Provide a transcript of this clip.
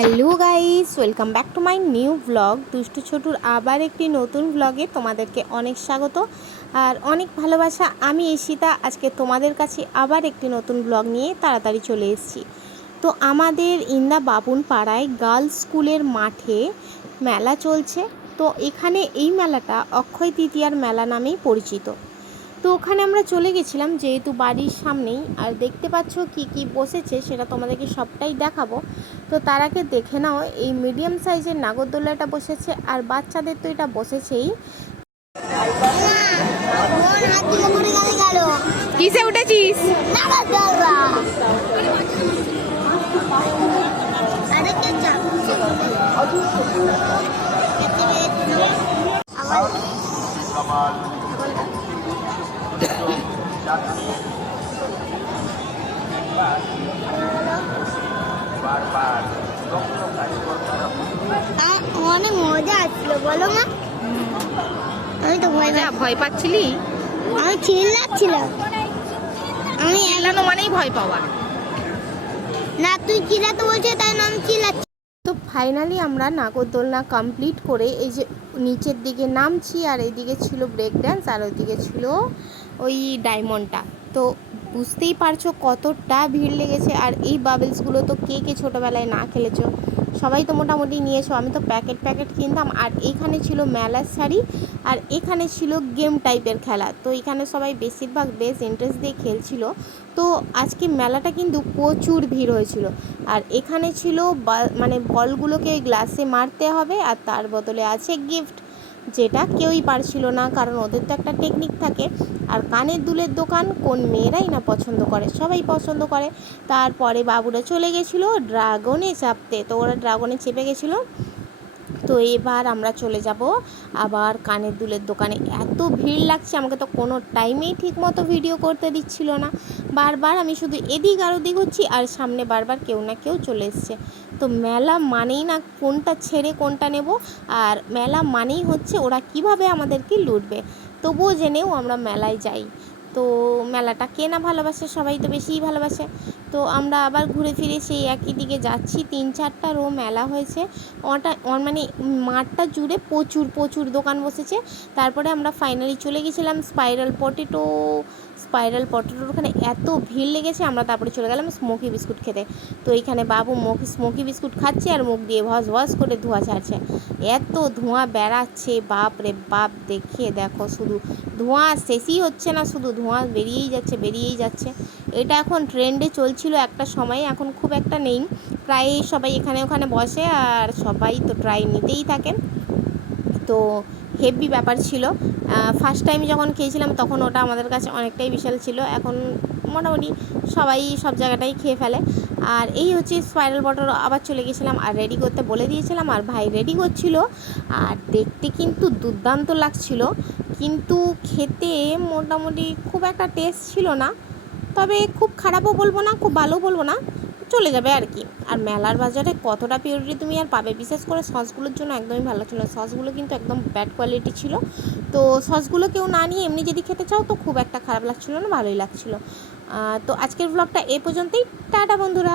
Hello guys, welcome back to my new blog দুষ্টু ছোটুর আবার একটি নতুন ব্লগে তোমাদেরকে অনেক স্বাগত আর অনেক ভালোবাসা। আমি ঈশিতা আজকে তোমাদের কাছে আবার একটি নতুন ব্লগ নিয়ে তাড়াতাড়ি চলে এসেছি। তো আমাদের ইন্দা বাবুন পাড়ায় গার্লস স্কুলের মাঠে মেলা চলছে। তো এখানে এই মেলাটা অক্ষয় তৃতীয়ার মেলা নামেই পরিচিত। তো ওখানে আমরা চলে গেছিলাম যেহেতু বাড়ির সামনেই। আর দেখতে পাচ্ছ কি কি বসেছে সেটা তোমাদেরকে সবটাই দেখাবো। তো তার আগে দেখে নাও এই মিডিয়াম সাইজের নাগরদোলাটা বসেছে আর বাচ্চাদের তো এটা বসেছেই। কিসে উঠেছিস? আমার অনেক মজা আসছিল বলো মা। আমি তো ভয় ভয় পাচ্ছিলি? আমি চিল্লাচ্ছিলাম। আমি এক- চিল্লানো মানেই ভয় পাওয়া। না তুই চিল্লাতে বলছিস তাই না আমি চিল্লাচ্ছি। তো ফাইনালি আমরা নাগরদোলনা কমপ্লিট করে এই যে নিচের দিকে নামছি আর এইদিকে ছিল ব্রেক ড্যান্স আর ওইদিকে ছিল ওই ডায়মন্ডটা। তো বুঝতেই পারছ কতটা ভিড় লেগেছে, আর এই বাবেলসগুলো তো কে কে ছোটোবেলায় না খেলেছো? সবাই তো মোটামুটি নিয়েছো, আমি তো প্যাকেট প্যাকেট কিনতাম, আর এখানে ছিল মেলার শাড়ি, আর এখানে ছিল গেম টাইপের খেলা। তো এখানে সবাই বেশিরভাগ বেশ ইন্টারেস্ট দিয়ে খেলছিল। তো আজকে মেলাটা কিন্তু প্রচুর ভিড় হয়েছিল। আর এখানে ছিল মানে বলগুলোকে গ্লাসে মারতে হবে, আর তার বদলে আছে গিফট যেটা কেউই পারছিল না, কারণ ওদের তো একটা টেকনিক থাকে। আর কানের দুলের দোকান কোন মেয়েরাই না পছন্দ করে, সবাই পছন্দ করে। তারপরে বাবুরা চলে গেছিল ড্রাগনে চাপতে, তো ওরা ড্রাগনে চেপে গেছিল। তো এবার আমরা চলে যাব আবার কানের দুলের দোকানে। এত ভিড় লাগছে, আমাকে তো কোনো টাইমেই ঠিক মতো ভিডিও করতে দিচ্ছিল না। বারবার আমি শুধু এদিক আর ওদিক হচ্ছি আর সামনে বারবার কেউ না কেউ চলে এসছে। তো মেলা মানেই না কোনটা ছেড়ে কোনটা নেব আর মেলা মানেই হচ্ছে ওরা কীভাবে আমাদেরকে লুটবে। তবুও জেনেও আমরা মেলায় যাই। তো মেলাটা কে না ভালোবাসে, সবাই তো বেশিই ভালোবাসে। তো আমরা আবার ঘুরে ফিরে সেই একই দিকে যাচ্ছি, তিন চারটা রো মেলা হয়েছে। ওটা মানে মাঠটা জুড়ে প্রচুর প্রচুর দোকান বসেছে। তারপরে আমরা ফাইনালি চলে গেছিলাম স্পাইরাল পটেটো স্পাইরাল পটেটোর ওখানে এত ভিড় লেগেছে, আমরা তারপরে চলে গেলাম স্মোকি বিস্কুট খেতে। তো এইখানে বাবু মুখ স্মোকি বিস্কুট খাচ্ছে আর মুখ দিয়ে ভস ভস করে ধোঁয়া ছাড়ছে। এত ধোঁয়া বেড়াচ্ছে বাপ রে বাপ দেখে দেখো শুধু। ধোঁয়া শেষই হচ্ছে না, শুধু ধোঁয়া বেরিয়েই যাচ্ছে বেরিয়েই যাচ্ছে। এটা এখন ট্রেন্ডে চলছিল একটা সময়, এখন খুব একটা নেই। প্রায় সবাই এখানে ওখানে বসে আর সবাই তো ট্রাই নিতেই থাকেন তো হেভি ব্যাপার ছিল। ফার্স্ট টাইম যখন খেয়েছিলাম তখন ওটা আমাদের কাছে অনেকটাই বিশাল ছিল। এখন মোটামুটি সবাই সব জায়গাটাই খেয়ে ফেলে। আর এই হচ্ছে স্পাইরাল বটল আবার চলে গেছিলাম আর রেডি করতে বলে দিয়েছিলাম আর ভাই রেডি করছিল। আর দেখতে কিন্তু দুর্দান্ত লাগছিল। কিন্তু খেতে মোটামুটি খুব একটা টেস্ট ছিল না। তবে খুব খারাপও বলব না, খুব ভালো বলব না। চলে যাবে আর কি। আর মেলার বাজারে কতটা পিওরিটি তুমি আর পাবে, বিশেষ করে সসগুলোর জন্য একদমই ভালো ছিল। সসগুলো কিন্তু একদম ব্যাড কোয়ালিটি ছিল। তো সসগুলো কেউ না নিয়ে এমনি যদি খেতে চাও তো খুব একটা খারাপ লাগছিল না, ভালোই লাগছিল। তো আজকের ব্লগটা এ পর্যন্তই। টাটা বন্ধুরা।